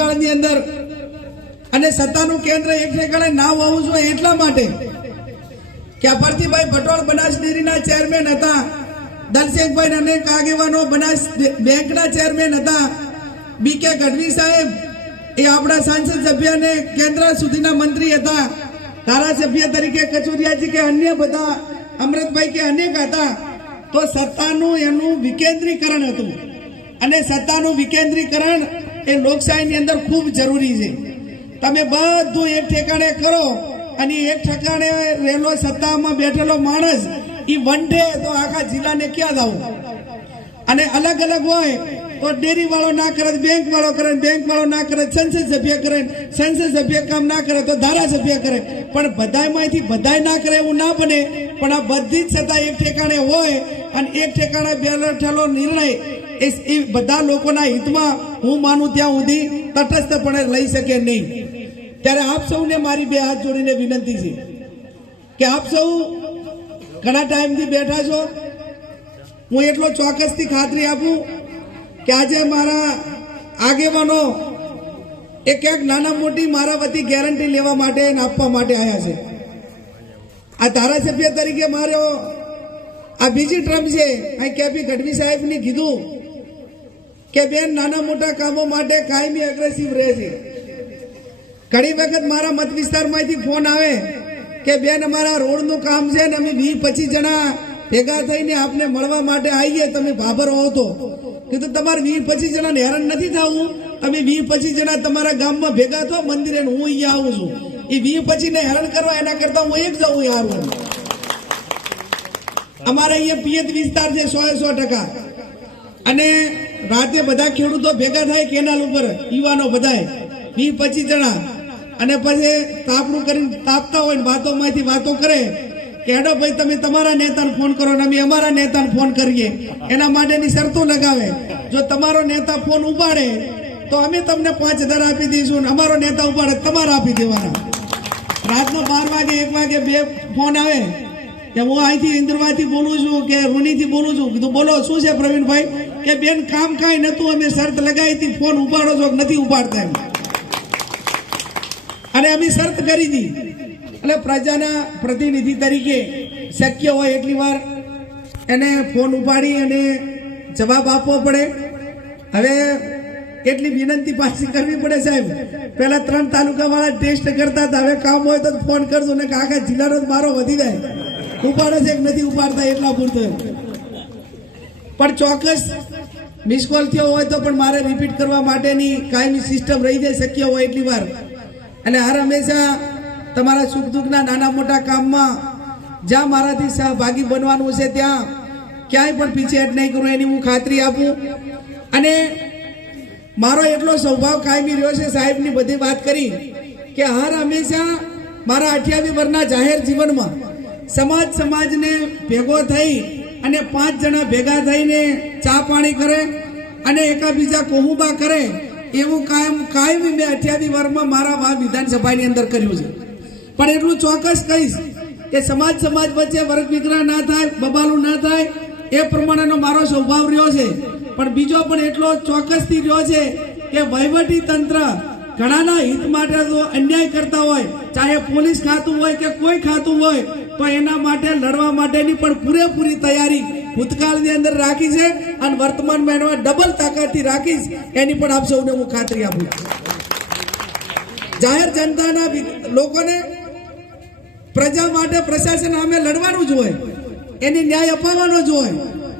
કાળની અંદર અને સત્તાનું કેન્દ્ર એક ઠેકાણે ના હોવું જોઈએ એટલા માટે કે અફરતીભાઈ ભટોળ બનાસ ચેરમેન હતા દલસેખભાઈ અનેક આગેવાનો બનાસ બેંકના ચેરમેન હતા બી કે ગઢવી સાહેબ એ આપણા સાંસદ સભ્ય અને કેન્દ્ર સુધીના મંત્રી હતા ધારાસભ્ય તરીકે કચુરિયાજી કે અન્ય બધા અમૃતભાઈ કે અનેક હતા તો સત્તાનું એનું વિકેન્દ્રીકરણ હતું અને સત્તાનું વિકેન્દ્રીકરણ એ લોકશાહીની અંદર ખૂબ જરૂરી છે તમે બધું એક ઠેકાણે કરો અને એક ઠેકાણે રહેલો સત્તામાં બેઠેલો માણસ એ વંઢે તો આખા જિલ્લાને ક્યાં દઉં અને અલગ અલગ હોય તો ડેરી વાળો ના કરે બેંક વાળો કરે બેંક વાળો ના કરે સંસદ સભ્ય કરે સંસદ સભ્ય કામ ના કરે તો ધારાસભ્ય કરે પણ બધામાંથી બધાય ના કરે એવું ના બને પણ આ બધી જ સત્તા એક ઠેકાણે હોય અને એક ઠેકાણે બેઠેલો નિર્ણય એ બધા લોકોના હિતમાં હું માનું ત્યાં સુધી તટસ્થપણે લઈ શકે નહીં ત્યારે આપ સૌને મારી બે હાથ જોડીને વિનંતી છે કે આપ સૌ ઘણા ટાઈમથી બેઠા છો હું એટલો ચોક્કસથી ખાતરી આપું કે આજે મારા આગેવાનો એ ક્યાંક નાના મોટી મારા વતી ગેરંટી લેવા માટે અને આપવા માટે આવ્યા છે આ ધારાસભ્ય તરીકે મારો આ બીજી ટ્રમ્પ છે અહીં કેપી ગઢવી સાહેબની કીધું કે બેન નાના મોટા કામો માટે કાયમી એગ્રેસિવ રહે છે ઘણી વખત મારા મત વિસ્તારમાંથી ફોન આવે કે બેન અમારા રોડનું કામ છે ને અમે વીસ પચીસ જણા ભેગા થઈને આપને મળવા માટે આવીએ તમે ભાભર હો તો કીધું તમારે વીસ પચીસ જણાને હેરાન નથી થવું અમે વીસ પચીસ જણા તમારા ગામમાં ભેગા થો મંદિરે હું અહીંયા આવું છું એ વીસ પચીસ ને હેરાન કરવા એના કરતા હું એક જાઉં યાર અમારે અહીંયા પિયત વિસ્તાર છે સો એ સો ટકા અને રાતે બધા ખેડૂતો ભેગા થાય કેનાલ ઉપર યુવાનો બધાય વીસ પચીસ જણા અને પછી તાપડું કરીને તાપતા હોય ને વાતોમાંથી વાતો કરે કે હેડો ભાઈ તમે તમારા નેતાને ફોન કરો ને અમે અમારા નેતાને ફોન કરીએ એના માટેની શરતો લગાવે જો તમારો નેતા ફોન ઉપાડે તો અમે તમને પાંચ હજાર આપી દઈશું અમારો નેતા ઉપાડે તમારા આપી દેવાના રાતનો બાર વાગે એક વાગે બે ફોન આવે કે હું અહીંથી ઇન્દરવાથી બોલું છું કે રૂનીથી બોલું છું કીધું બોલો શું છે પ્રવીણભાઈ કે બેન કામ કાંઈ નહોતું અમે શરત લગાવી હતી ફોન ઉપાડો છો નથી ઉપાડતા એમ અને અમે શરત કરી હતી એટલે પ્રજાના પ્રતિનિધિ તરીકે શક્ય હોય એટલી વાર એને ફોન ઉપાડી અને જવાબ આપવો પડે હવે એટલી વિનંતી પાછી કરવી પડે સાહેબ પહેલા ત્રણ તાલુકા વાળા ટેસ્ટ કરતા હતા હવે કામ હોય તો ફોન કરજો ને આખા જિલ્લાનો મારો વધી જાય ઉપાડે છે કે નથી ઉપાડતા એટલા પૂરતો પણ ચોક્કસ મિસ કોલ થયો હોય તો પણ મારે રિપીટ કરવા માટેની કાયમી સિસ્ટમ રહી જાય શક્ય હોય એટલી વાર અને હર હંમેશા તમારા સુખ દુઃખના નાના મોટા કામમાં જ્યાં મારાથી સહભાગી બનવાનું છે ત્યાં ક્યાંય પણ પીછેહટ નહીં કરું એની હું ખાતરી આપું અને મારો એટલો સ્વભાવ કાયમી રહ્યો છે સાહેબની બધી વાત કરી કે હર હંમેશા મારા અઠ્યાવી વરના જાહેર જીવનમાં સમાજ સમાજને ભેગો થઈ અને પાંચ જણા ભેગા થઈને ચા પાણી કરે અને એકાબીજા કોહુબા કરે એવું કાયમ કાયમ મેં અઠ્યાવીસ વર્ષમાં મારા વા વિધાનસભાની અંદર કર્યું છે પણ એટલું ચોક્કસ કહીશ કે સમાજ સમાજ વચ્ચે વર્ગ વિગ્રહ ના થાય બબાલું ના થાય એ પ્રમાણેનો મારો સ્વભાવ રહ્યો છે પણ બીજો પણ એટલો ચોક્કસથી રહ્યો છે કે વહીવટી તંત્ર ઘણાના હિત માટે અન્યાય કરતા હોય ચાહે પોલીસ ખાતું હોય કે કોઈ ખાતું હોય તો એના માટે લડવા માટેની પણ પૂરેપૂરી તૈયારી ભૂતકાળની અંદર રાખી છે અને વર્તમાન મહિનામાં ડબલ તાકાતથી રાખીશ એની પણ આપ સૌને હું ખાતરી આપું જાહેર જનતાના લોકોને પ્રજા માટે પ્રશાસન સામે લડવાનું જ હોય એને ન્યાય અપાવવાનો જ હોય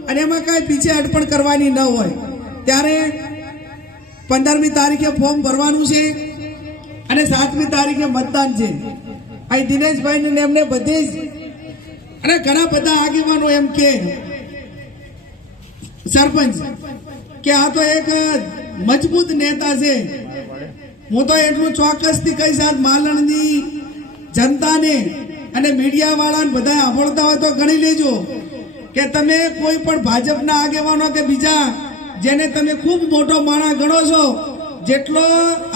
અને એમાં કાંઈ પીછે અડપણ કરવાની ન હોય ત્યારે પંદરમી તારીખે ફોર્મ ભરવાનું છે અને સાતમી તારીખે મતદાન છે અહીં દિનેશભાઈ ને એમને બધે જ અને ઘણા બધા આગેવાનો એમ કે સરપંચ કે આ તો એક મજબૂત નેતા છે હું તો એટલું ચોક્કસ થી કઈ કહીશ માલણ ની જનતાને અને મીડિયાવાળાને બધા આવડતા હોય તો ગણી લેજો કે તમે કોઈ પણ ભાજપના આગેવાનો કે બીજા જેને તમે ખૂબ મોટો માણા ગણો છો જેટલો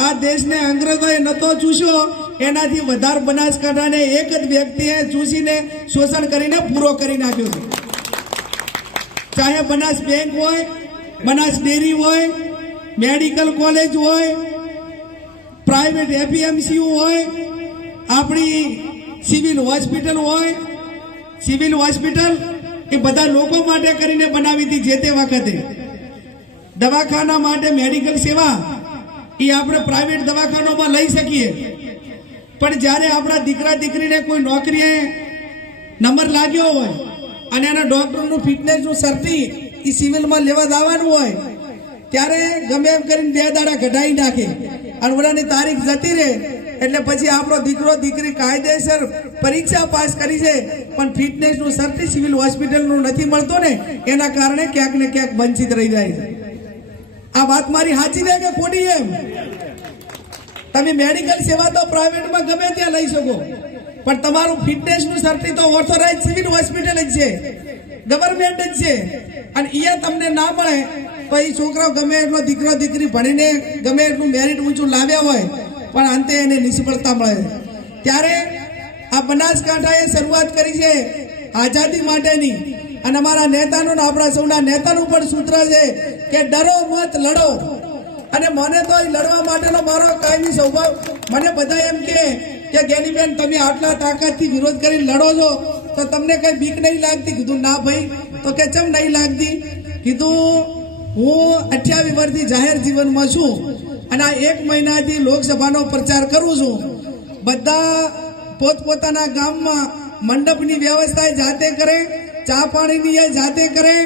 આ દેશને અંગ્રેજો એ નહોતો ચૂસ્યો એનાથી વધારે બનાસકાંઠાને એક જ વ્યક્તિએ ચૂસીને શોષણ કરીને પૂરો કરી નાખ્યો છે ચાહે બનાસ બેંક હોય બનાસ ડેરી હોય મેડિકલ કોલેજ હોય પ્રાઇવેટ એપીએમસીયુ હોય આપણી સિવિલ હોસ્પિટલ હોય સિવિલ હોસ્પિટલ એ બધા લોકો માટે કરીને બનાવી હતી જે તે વખતે દવાખાના માટે મેડિકલ સેવા એ આપણે પ્રાઇવેટ દવાખાનામાં લઈ શકીએ પણ જ્યારે આપણા દીકરા દીકરીને કોઈ નોકરીએ નંબર લાગ્યો હોય અને એના ડોક્ટરનું ફિટનેસનું સર્ટી એ સિવિલમાં લેવા દાવાનું હોય ત્યારે ગમે એમ કરીને બે દાડા કઢાઈ નાખે અને બધાની તારીખ જતી રહે એટલે પછી આપણો દીકરો દીકરી કાયદેસર પરીક્ષા પાસ કરી છે પણ ફિટનેસનું સર્ટી સિવિલ હોસ્પિટલનું નથી મળતો ને એના કારણે ક્યાંક ને ક્યાંક વંચિત રહી જાય આ વાત મારી સાચી છે કે ખોટી એમ તમે મેડિકલ સેવા તો પ્રાઇવેટમાં ગમે ત્યાં લઈ શકો પણ તમારું ફિટનેસનું સર્ટી તો ઓર્થોરાઇઝ સિવિલ હોસ્પિટલ જ છે ગવર્મેન્ટ જ છે અને અહીંયા તમને ના મળે તો એ છોકરો ગમે એટલો દીકરો દીકરી ભણીને ગમે એટલું મેરિટ ઊંચું લાવ્યા હોય પણ અંતે એને નિષ્ફળતા મળે ત્યારે આ બનાસકાંઠાએ શરૂઆત કરી છે આઝાદી માટેની અને અમારા નેતાનું આપણા સૌના નેતાનું પણ સૂત્ર છે કે ડરો મત લડો અને મને તો લડવા માટેનો મારો કાયમી સ્વભાવ મને બધા એમ કે કે ગેનીબેન તમે આટલા તાકાતથી વિરોધ કરીને લડો છો તો તમને કઈ બીક નહીં લાગતી કીધું ના ભાઈ તો કે ચમ નહીં લાગતી કીધું હું અઠ્યાવીસ વર્ષથી જાહેર જીવનમાં છું અને આ એક મહિનાથી લોકસભાનો પ્રચાર કરું છું બધા પોતપોતાના ગામમાં મંડપની વ્યવસ્થા જાતે કરે ચા પાણીની એ જાતે કરે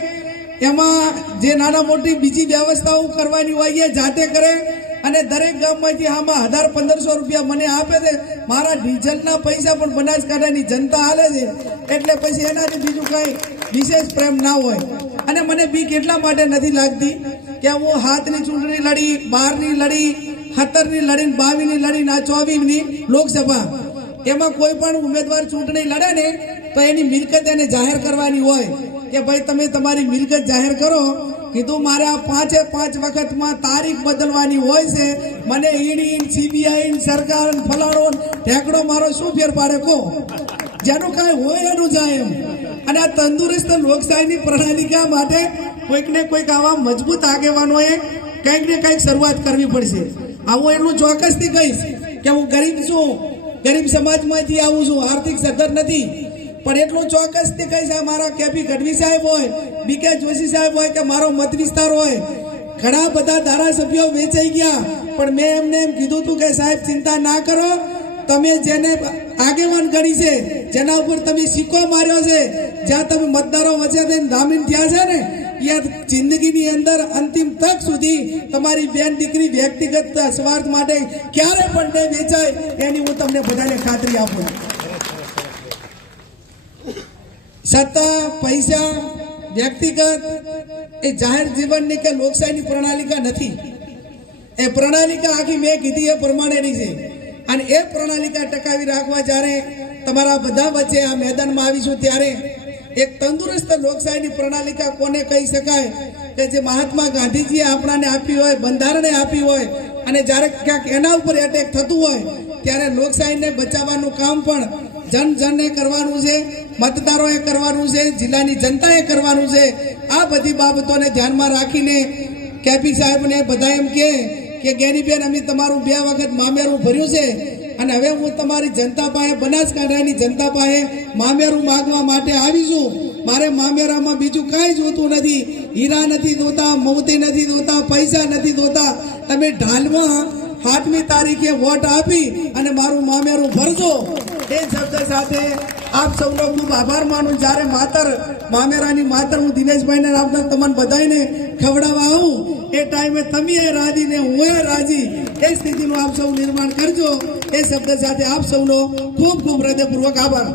એમાં જે નાના મોટી બીજી વ્યવસ્થાઓ કરવાની હોય એ જાતે કરે અને દરેક ગામમાંથી આમાં હજાર પંદરસો રૂપિયા મને આપે છે મારા ડીઝલના પૈસા પણ બનાસકાંઠાની જનતા હાલે છે એટલે પછી એનાથી બીજું કાંઈ વિશેષ પ્રેમ ના હોય અને મને બીક એટલા માટે નથી લાગતી કે હું હાથની ચૂંટણી લડી બહારની લડી ખતરની લડીને બાવીની લડી આ ચોવીસની લોકસભા એમાં કોઈ પણ ઉમેદવાર ચૂંટણી લડે ને તો એની મિલકત એને જાહેર કરવાની હોય કે ભાઈ તમે તમારી મિલકત જાહેર કરો કીધું મારે આ પાંચે પાંચ વખતમાં તારીખ બદલવાની હોય છે મને ઈડી સીબીઆઈ સરકાર ફલાણો ઢેકડો મારો શું ફેર કહો જેનું કાંઈ હોય એનું જાય એમ અને આ તંદુરસ્ત લોકશાહીની પ્રણાલિકા માટે કોઈકને કોઈક આવા મજબૂત આગેવાનોએ કંઈક ને કંઈક શરૂઆત કરવી પડશે આવું એટલું ચોક્કસથી કહીશ કે હું ગરીબ છું ગરીબ સમાજમાંથી આવું છું આર્થિક સદ્ધર નથી પણ એટલું ચોક્કસ તે કહીશ મારા કેપી ગઢવી સાહેબ હોય બી કે જોશી સાહેબ હોય કે મારો મત વિસ્તાર હોય ઘણા બધા ધારાસભ્યો વેચાઈ ગયા પણ મેં એમને એમ કીધું હતું કે સાહેબ ચિંતા ના કરો તમે જેને આગેવાન ગણી છે જેના ઉપર તમે સિક્કો માર્યો છે જ્યાં તમે મતદારો વચ્ચે થઈને ધામીન થયા છે ને યા જિંદગીની અંદર અંતિમ તક સુધી તમારી બેન દીકરી વ્યક્તિગત સ્વાર્થ માટે ક્યારે પણ તે વેચાય એની હું તમને બધાને ખાતરી આપું સત્તા પૈસા વ્યક્તિગત એ જાહેર જીવનની કે લોકશાહીની પ્રણાલિકા નથી એ પ્રણાલિકા આખી મેં કીધી એ પ્રમાણેની છે અને એ પ્રણાલિકા ટકાવી રાખવા જ્યારે તમારા બધા વચ્ચે આ મેદાનમાં આવીશું ત્યારે એક તંદુરસ્ત લોકશાહીની પ્રણાલિકા કોને કહી શકાય કે જે મહાત્મા ગાંધીજીએ આપણાને આપી હોય બંધારણે આપી હોય અને જ્યારે ક્યાંક એના ઉપર એટેક થતું હોય ત્યારે લોકશાહીને બચાવવાનું કામ પણ જન જને કરવાનું છે મતદારોએ કરવાનું છે જિલ્લાની જનતાએ કરવાનું છે આ બધી બાબતોને ધ્યાનમાં રાખીને કેપી સાહેબને બધા એમ કહે કે ગેનીબેન અમે તમારું બે વખત મામેરું ભર્યું છે અને હવે હું તમારી જનતા પાસે બનાસકાંઠાની જનતા પાસે મામેરું માગવા માટે આવીશું મારે મામેરામાં બીજું કાંઈ જોતું નથી હીરા નથી જોતા મોતી નથી જોતા પૈસા નથી જોતા તમે ઢાલમાં સાતમી તારીખે વોટ આપી અને મારું મામેરું ભરજો એ શબ્દ સાથે આપ સૌનો ખૂબ આભાર માનું જ્યારે માતર મામેરાની માતર હું દિનેશભાઈને આપના તમને બધાને ખવડાવવા આવું એ ટાઈમે તમે એ રાજી ને હું એ રાજી એ સ્થિતિનું આપ સૌ નિર્માણ કરજો એ શબ્દ સાથે આપ સૌનો ખૂબ ખૂબ હૃદયપૂર્વક આભાર